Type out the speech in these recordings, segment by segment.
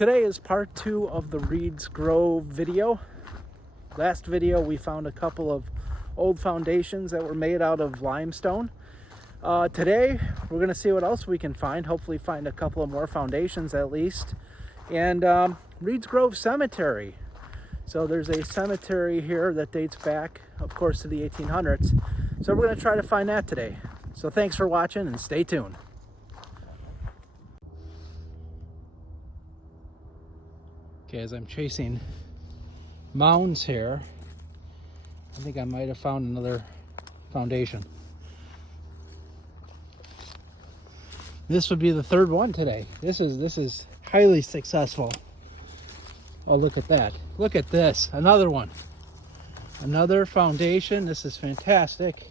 Today is part 2 of the Reed's Grove video. Last video we found a couple of old foundations that were made out of limestone. Today we're going to see what else we can find, hopefully find a couple of more foundations at least. And Reed's Grove Cemetery. So there's a cemetery here that dates back, of course, to the 1800s. So we're going to try to find that today. So thanks for watching and stay tuned. Okay, as I'm chasing mounds here, I think I might have found another foundation. This would be the third one today. This is highly successful. Oh, look at that. Look at this. Another one. Another foundation. This is fantastic.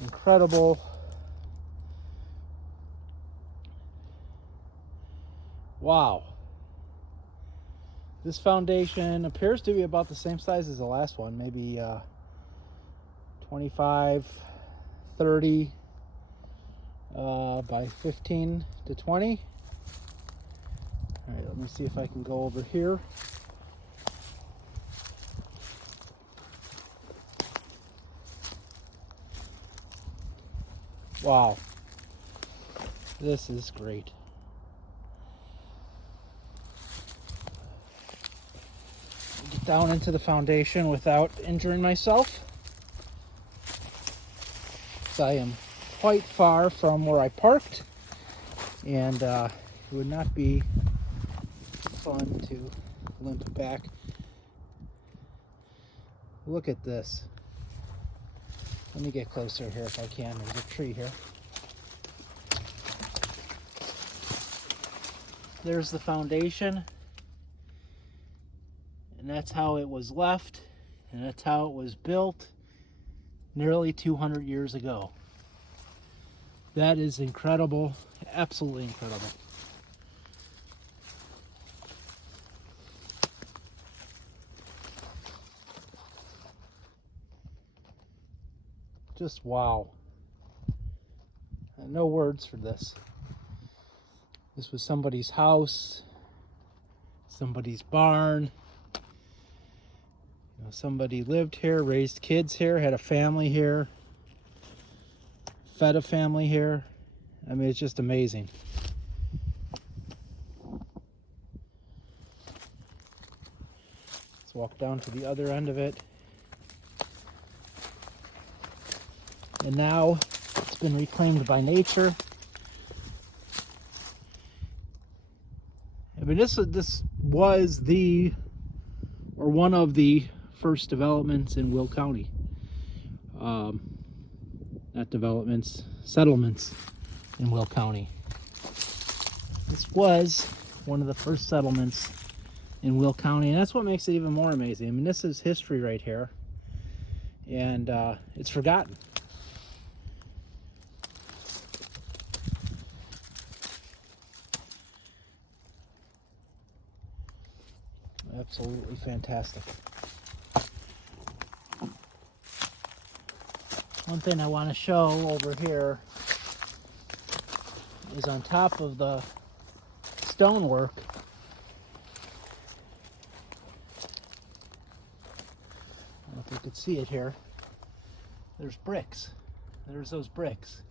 Incredible. Wow. This foundation appears to be about the same size as the last one, maybe 25, 30 by 15 to 20. All right, let me see if I can go over here. Wow, this is great. Get down into the foundation without injuring myself. So I am quite far from where I parked, and it would not be fun to limp back. Look at this. Let me get closer here if I can. There's a tree here. There's the foundation. And that's how it was left, and that's how it was built nearly 200 years ago. That is incredible, absolutely incredible. Just wow. No words for this. This was somebody's house, somebody's barn. Somebody lived here, raised kids here, had a family here, fed a family here. I mean, it's just amazing. Let's walk down to the other end of it. And now it's been reclaimed by nature. I mean, this was the, or one of the first developments in Will County. Not developments, settlements in Will County. This was one of the first settlements in Will County, and that's what makes it even more amazing. I mean, this is history right here, and it's forgotten. Absolutely fantastic. One thing I want to show over here is on top of the stonework. I don't know if you could see it here. There's bricks. There's those bricks.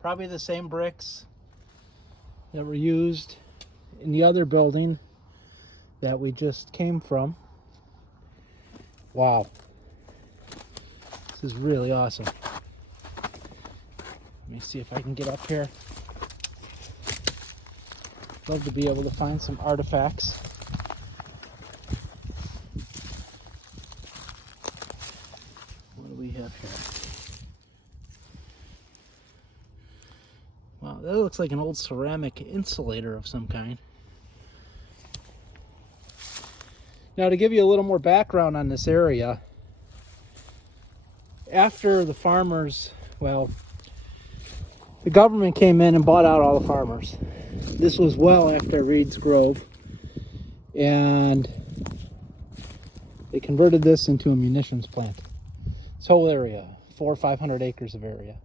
Probably the same bricks that were used in the other building that we just came from. Wow. This is really awesome. Let me see if I can get up here. Love to be able to find some artifacts. What do we have here? Wow, that looks like an old ceramic insulator of some kind. Now, to give you a little more background on this area, after the farmers, well, the government came in and bought out all the farmers. This was well after Reed's Grove, and they converted this into a munitions plant. This whole area, 400 or 500 acres of area.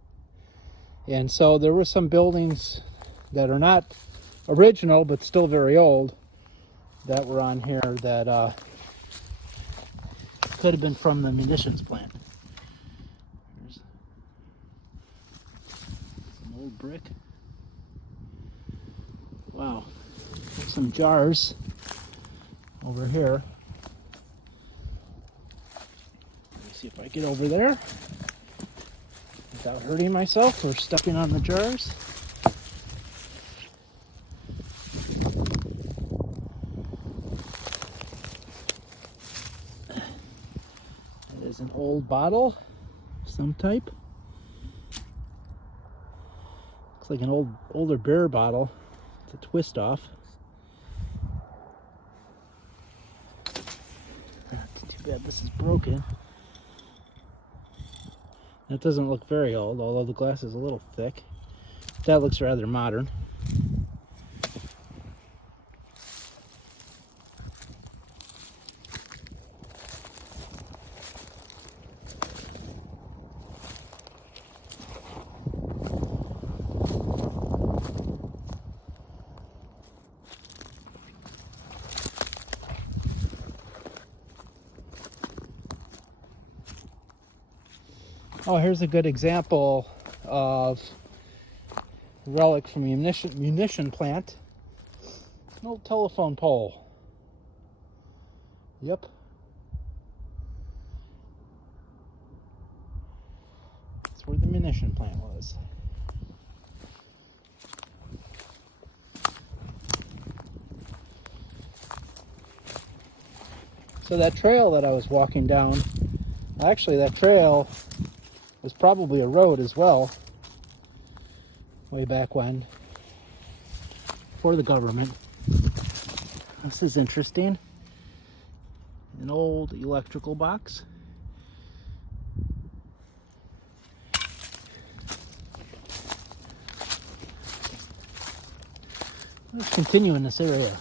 And so there were some buildings that are not original but still very old that were on here that could have been from the munitions plant. There's some old brick. Wow. There's some jars over here. Let me see if I get over there without hurting myself or stepping on the jars. That is an old bottle of some type. Looks like an older beer bottle. It's a twist off. Too bad this is broken. That doesn't look very old, although the glass is a little thick. That looks rather modern. Oh, here's a good example of a relic from a munition plant. An old telephone pole. Yep. That's where the munition plant was. So that trail that I was walking down, actually that trail was probably a road as well, way back when, for the government. This is interesting. An old electrical box. Let's continue in this area.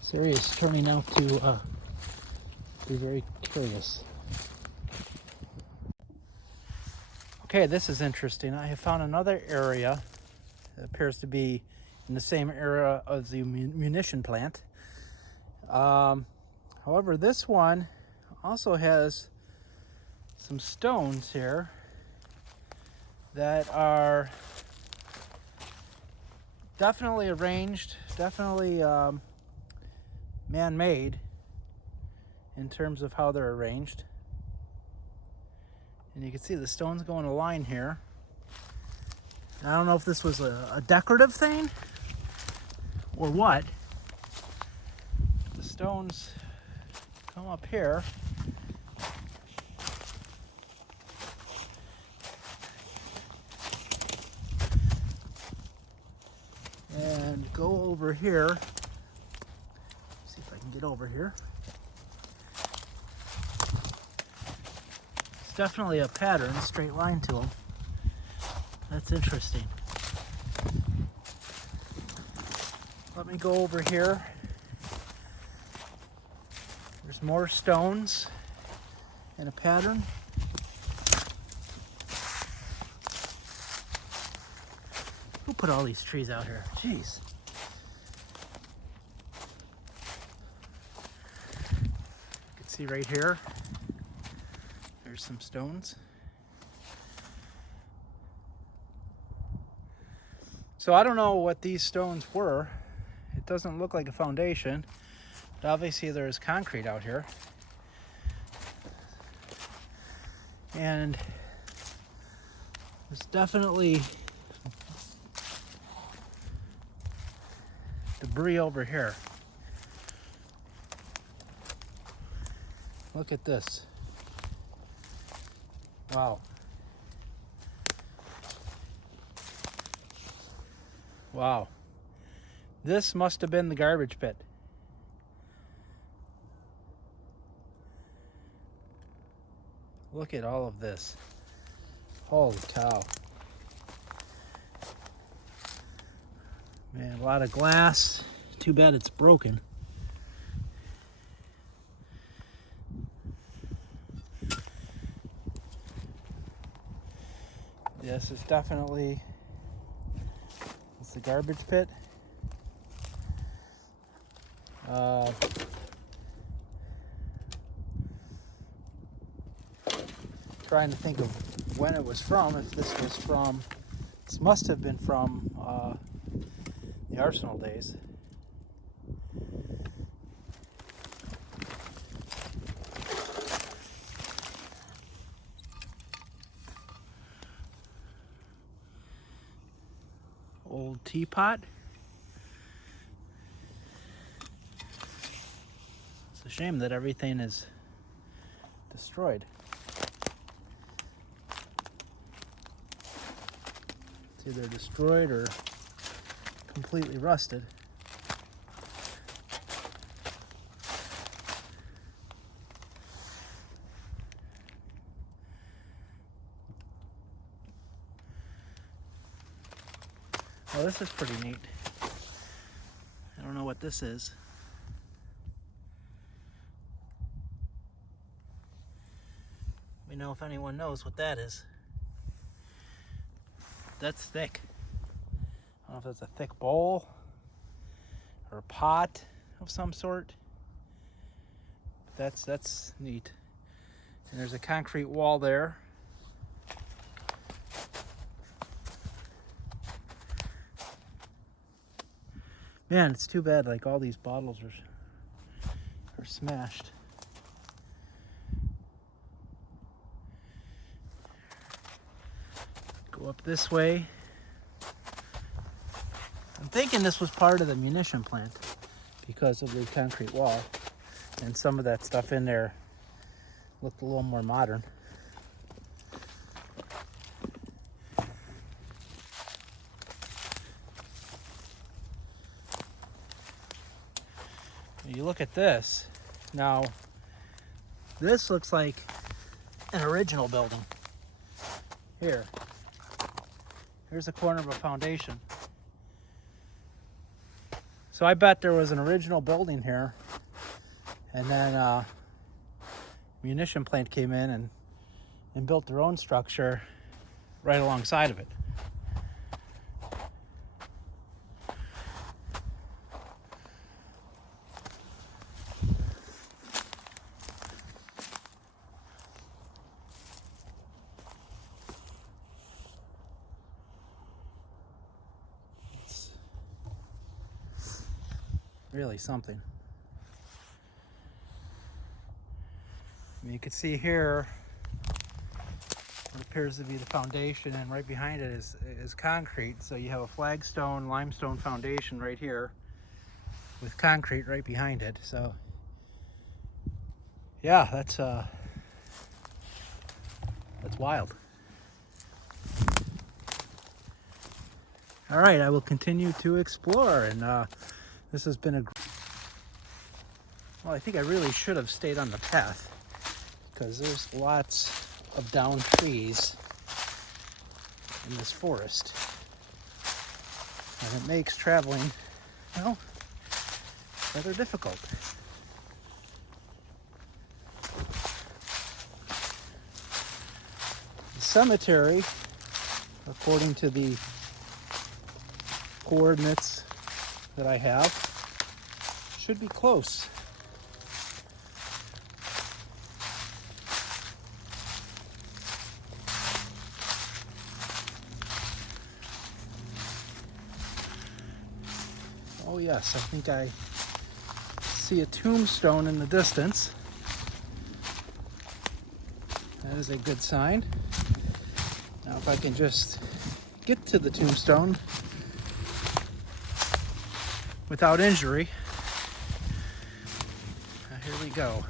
This area is turning out to be very curious. Okay, this is interesting. I have found another area that appears to be in the same area as the munition plant. However, this one also has some stones here that are definitely arranged, definitely man-made in terms of how they're arranged. And you can see the stones go in a line here. I don't know if this was a decorative thing or what. The stones come up here. And go over here. See if I can get over here. Definitely a pattern, a straight line to them. That's interesting. Let me go over here. There's more stones in a pattern. Who put all these trees out here? Jeez. You can see right here. There's some stones. So I don't know what these stones were. It doesn't look like a foundation, but obviously there's concrete out here. And there's definitely debris over here. Look at this. Wow. Wow. This must have been the garbage pit. Look at all of this. Holy cow. Man, a lot of glass. Too bad it's broken. This is definitely, it's the garbage pit. Trying to think of when it was from. If this was from, this must have been from the Arsenal days. Old teapot. It's a shame that everything is destroyed. It's either destroyed or completely rusted. Oh, this is pretty neat. I don't know what this is. Let me know if anyone knows what that is. That's thick. I don't know if that's a thick bowl or a pot of some sort. That's neat. And there's a concrete wall there. Man, it's too bad like all these bottles are smashed. Go up this way. I'm thinking this was part of the munition plant because of the concrete wall, and some of that stuff in there looked a little more modern. You look at this. Now, this looks like an original building. Here's a corner of a foundation. So I bet there was an original building here, and then munition plant came in and built their own structure right alongside of it. Really something. I mean, you can see here what appears to be the foundation, and right behind it is concrete. So you have a flagstone, limestone foundation right here with concrete right behind it. So yeah, that's wild. All right, I will continue to explore, and this has been well, I think I really should have stayed on the path because there's lots of downed trees in this forest, and it makes traveling, well, rather difficult. The cemetery, according to the coordinates that I have, should be close. Oh yes, I think I see a tombstone in the distance. That is a good sign. Now if I can just get to the tombstone without injury. Now here we go.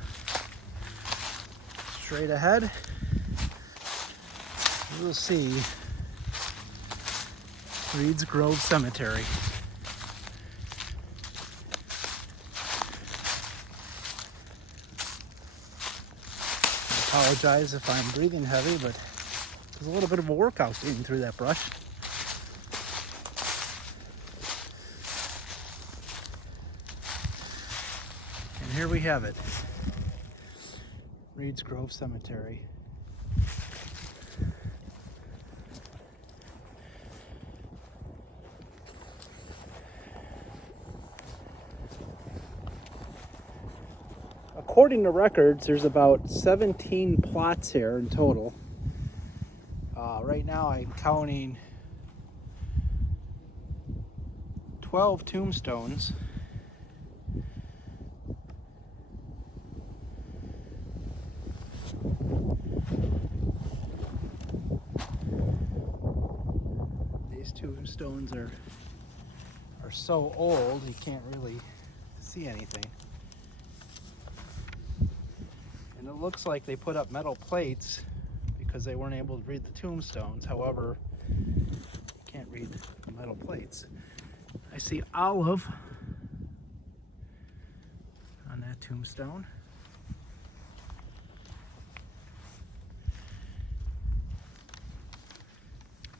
Straight ahead, we'll see Reed's Grove Cemetery. I apologize if I'm breathing heavy, but it's a little bit of a workout getting through that brush. And here we have it, Reed's Grove Cemetery. according to records, there's about 17 plots here in total. Right now I'm counting 12 tombstones. These tombstones are so old you can't really see anything. And it looks like they put up metal plates because they weren't able to read the tombstones. However, you can't read the metal plates. I see olive on that tombstone.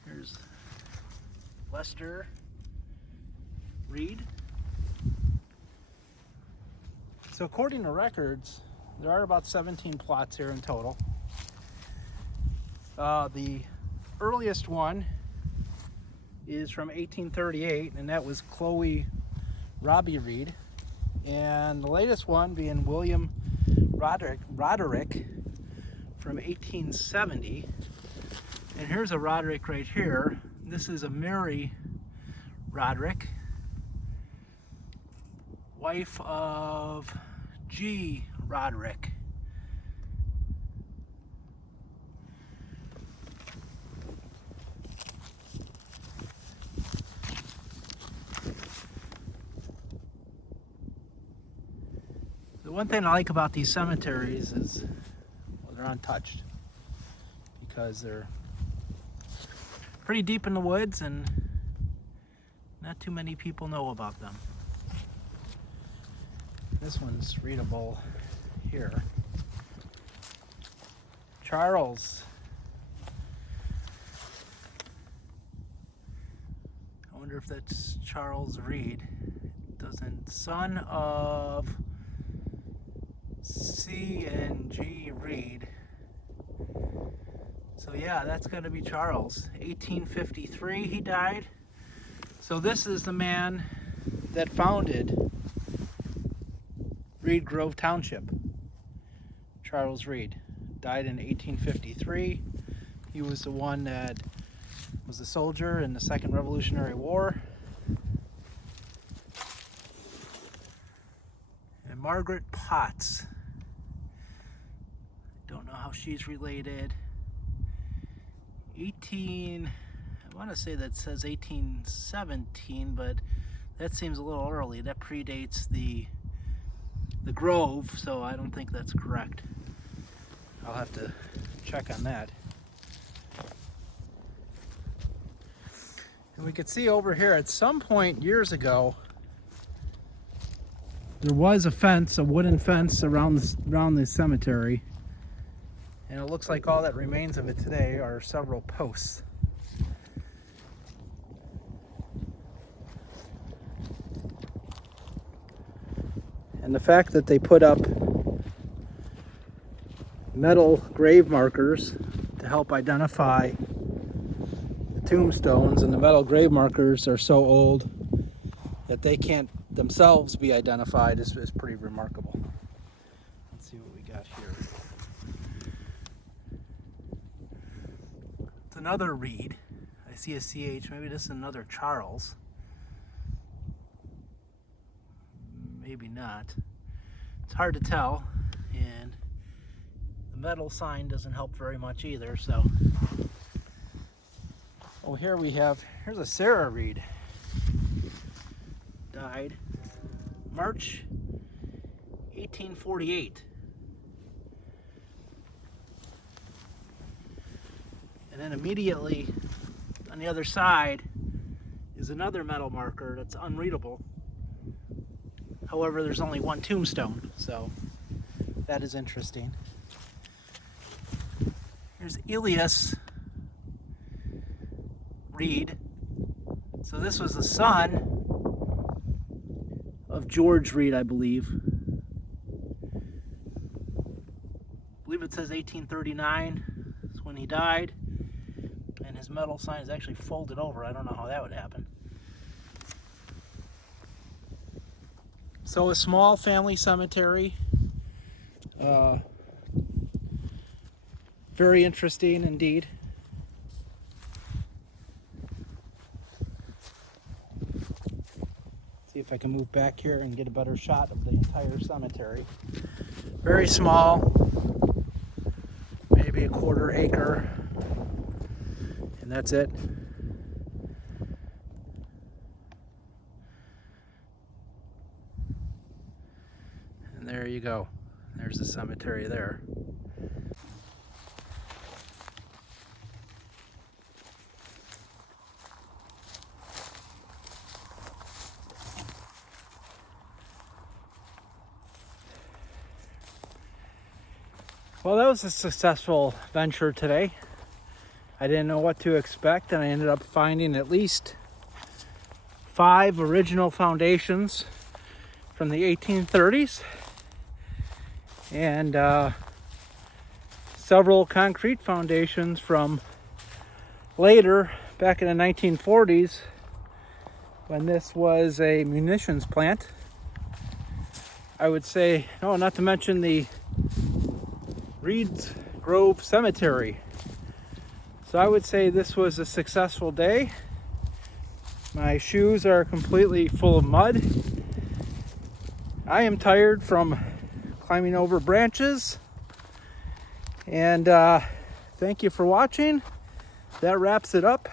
Here's Lester Reed. So according to records, there are about 17 plots here in total. The earliest one is from 1838, and that was Chloe Robbie Reed. And the latest one being William Roderick from 1870. And here's a Roderick right here. This is a Mary Roderick, wife of G. Roderick. The one thing I like about these cemeteries is, well, they're untouched because they're pretty deep in the woods and not too many people know about them. This one's readable here. Charles. I wonder if that's Charles Reed. Doesn't, son of C and G Reed. So yeah, that's got to be Charles. 1853 he died. So this is the man that founded Reed Grove Township. Charles Reed died in 1853. He was the one that was a soldier in the Second Revolutionary War. And Margaret Potts. Don't know how she's related. I want to say that says 1817, but that seems a little early. That predates the Grove, so I don't think that's correct. I'll have to check on that. And we could see over here at some point years ago, there was a fence, a wooden fence around the cemetery. And it looks like all that remains of it today are several posts. And the fact that they put up metal grave markers to help identify the tombstones, and the metal grave markers are so old that they can't themselves be identified is pretty remarkable. Let's see what we got here. It's another Reed. I see a CH. Maybe this is another Charles. Maybe not. It's hard to tell, and the metal sign doesn't help very much either. So, oh, here's a Sarah Reed. Died March 1848. And then immediately on the other side is another metal marker that's unreadable. However, there's only one tombstone, so that is interesting. Here's Elias Reed. So this was the son of George Reed, I believe. I believe it says 1839 is when he died. And his metal sign is actually folded over. I don't know how that would happen. So a small family cemetery Very interesting indeed. See if I can move back here and get a better shot of the entire cemetery. Very small, maybe a 1/4 acre, and that's it. And there you go. There's the cemetery there. Well, that was a successful venture today. I didn't know what to expect, and I ended up finding at least 5 original foundations from the 1830s and several concrete foundations from later, back in the 1940s, when this was a munitions plant. I would say, oh, not to mention the Reed's Grove Cemetery. So I would say this was a successful day. My shoes are completely full of mud. I am tired from climbing over branches. And thank you for watching. That wraps it up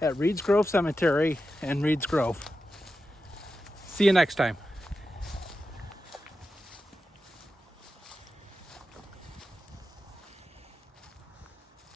at Reed's Grove Cemetery and Reed's Grove. See you next time.